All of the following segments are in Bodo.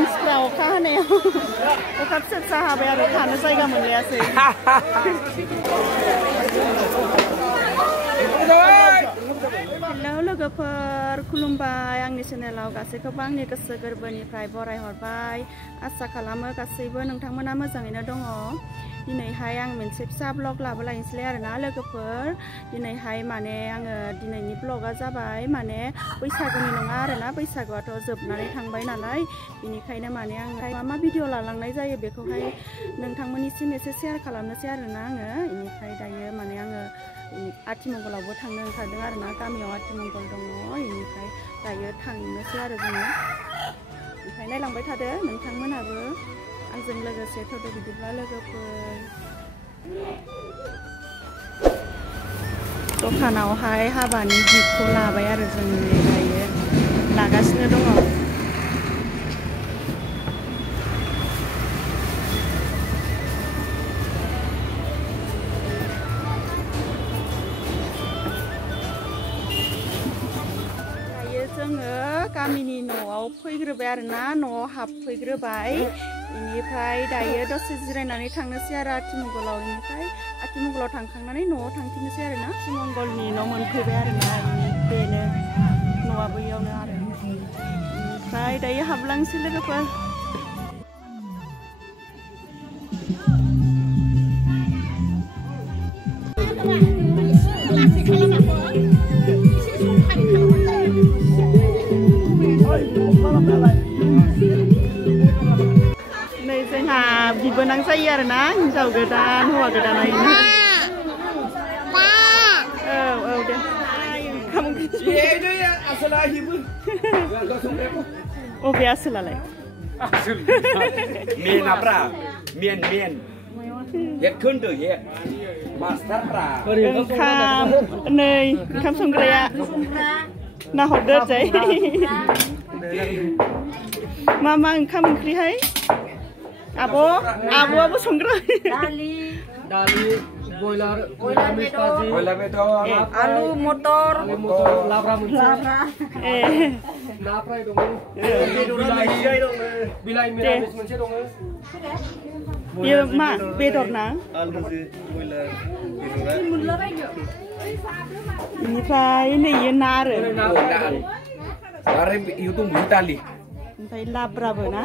मानसिफ्रा अखा हानायाव अखा फिसा फिसा हाबाय आरो थानो जायगा मोनलायासै। हेलौ लोगोफोर, खुलुमबाय। आंनि चेनेलाव गासैखौबो आंनि गोसो गोरबोनिफ्राय बरायहरबाय। आसा खालामो गासैबो नोंथांमोना मोजाङैनो दङ। दिनैहाय आं मोनसे फिसा ब्लग लाबोलायनोसै आरोना लोगोफोर। दिनैहाय माने आङो दिनैनि ब्लगा जाबाय माने बैसागुनि नङा आरोना, बैसागुआथ' जोबनानै थांबाय नालाय, बेनिखायनो माने आङो मा भिडिअ लालांनाय जायो बेखौहाय नोंथांमोननिसिम एसे शेयार खालामनोसै आरोना आङो। बेनिफ्राय दायो माने आङो आथिमंगलावबो थांनो ओंखारदों आरोना, गामियाव आथिमंगल दङ। बेनिफ्राय दायो थांनोसै आरो जोङो। ओमफ्राय नायलांबाय थादो नोंथांमोनहाबो आंजों लोगोसे थ'दो बिदिब्ला लोगोफोर। दखानावहाय हाबानि गिफ्टखौ लाबाय आरो जोङो दायो लागासिनो दङ। जोङो गामिनि न'आव फैग्रोबाय आरोना, न'आव हाबफैग्रोबाय। बेनिफ्राय दायो दसे जिरायनानै थांनोसै आरो आथिमंगलाव। बेनिफ्राय आथिमंगलाव थांखांनानै न'आव थांफिननोसै आरोना। आथिमंगलनि न' मोनफैबाय आरोना, बेनो न'आ बैयावनो आरो। ओमफ्राय दायो हाबलांसै लोगोफोर। नै जोंहा बिबोनां जायो आरोना, हिन्जाव गोदान हौवा गोदानानो। औ औ दे ओंखाम ओंख्रि अबे आसोलालाय? मेनाब्रा मेन हेड खोन्दो हेड मास्टारफ्रा ओंखाम नै ओंखाम संग्राया नाहरदो जै मा ओंखाम ओंख्रिहाय आब'आबो संग्रा। दालि बयलार बेदर आलु मटर लाब्रा ए ना फ्राय दङ, बिलाइ मिरामिस मोनसे दङ। बेयो मा बेदर ना? बेनिफ्राय नै ना आरो itu dali. ओमफ्राय लाब्राबो ना?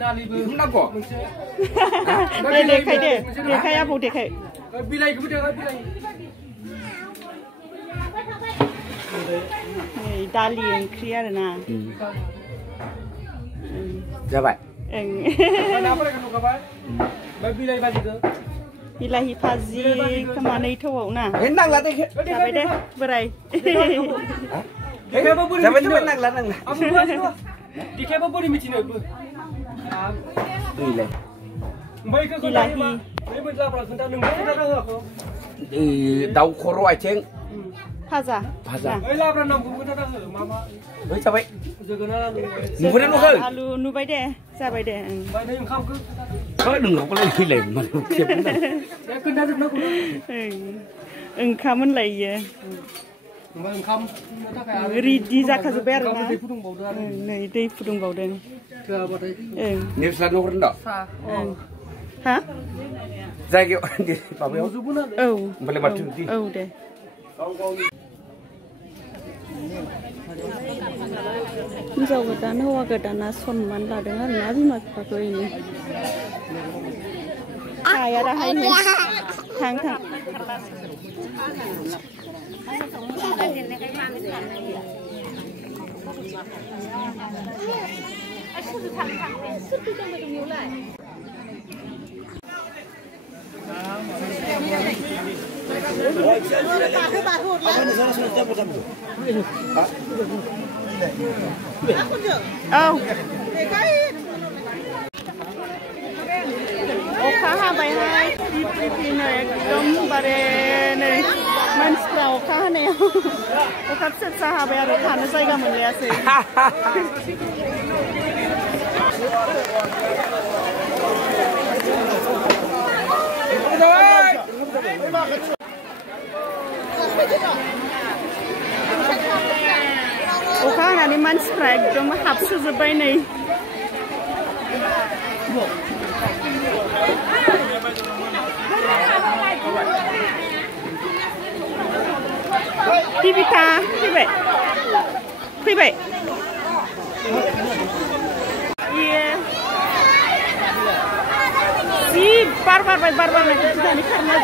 दालिबो kenapa? दे देखाय आबौ देखाय। बिलाइखौबो देखाय बिलाइ। नै दालि ओंख्रि आरोना। जाबाय। बिलाहि भाजि खोमानै थौआव ना? नांला दे जाबाय दे बोराय। जाबाय नांला देखायबा बोरै मिथिनो? दाउ खर' आथिं भाजा लाब्रा नामखौ खोन्थाना हो मा मा जाबाय जोगोनार नुबाय नुवाखै? आलु नुबाय दे जाबाय दे। ओंखामखौ नोंनावलाय फैलाय ओंखाम होनलायो। रेडि जाखाजोब्बाय आरो ना। नै दै फुदुंबावदों। हा जायगायाव माबायाव औ होमबालाय माथो औ दे। हिन्जाव गोदान हौवा गोदाना सनमान लादों आरोना बिमा बिफाखौ। बेनो हाया राहायनो थां अखा हाबायहाय फ्रि-फ्रिनो एकदमबारे नै मानसिफ्रा अखा हानायाव अखा फिसा फिसा हाबाय आरो थानो जायगा मोनलायासै। अखा हानानै मानसिफ्रा एकदम हाबसोजोब्बाय नै टिभिटा फैबाय जि बार बारनाय गिनानै खारना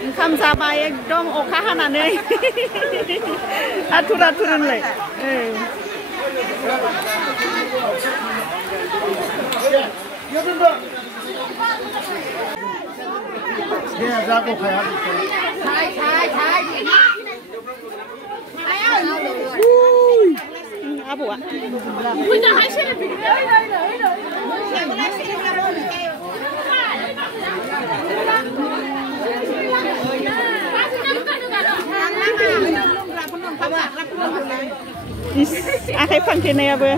ओंखाम जाबाय एकदम अखा हानानै आथुर होनलाय आबौआ आखाइ फांथेनायाबो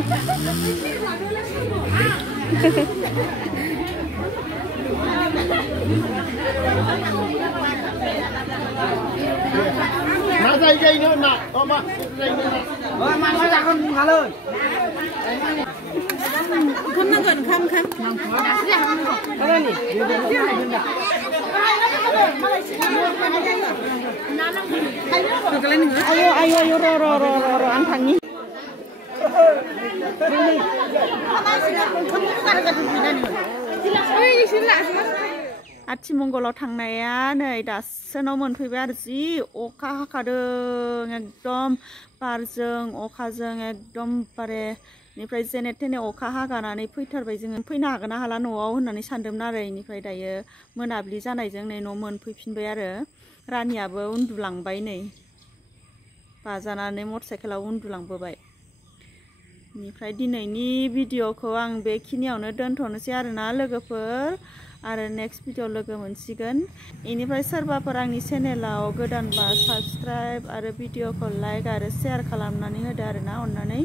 ayo ro an थांनि आथिमंगलाव थांनाया नै दासोनाव मोनफैबाय आरो जि अखा हाखादों एकदम बारजों अखाजों एकदम बारे निफ्राय जेने थेने अखा हागानानै फैथारबाय जोङो फैनो हागोन ना हाला न'आव होननानै सानदोंमोन आरो इनिफ्राय दायो मोनाबिलि जानायजों नै न' मोनफैफिनबाय आरो रानियाबो उन्दुलांबाय नै बाजानानै मटरसाइकेलाव उन्दुलांबोबाय इनिफ्राय दिनैनि भिडिअखौ आं बेखिनियावनो दोनथ'नोसै आरोना लोगोफोर आरो नेक्स्ट भिडिअ लोगो मोनसिगोन इनिफ्राय सोरबाफोर आंनि चेनेलाव गोदानबा साबस्क्राइब आरो भिडिअखौ लाइक आरो शेयार खालामनानै होदो आरोना अननानै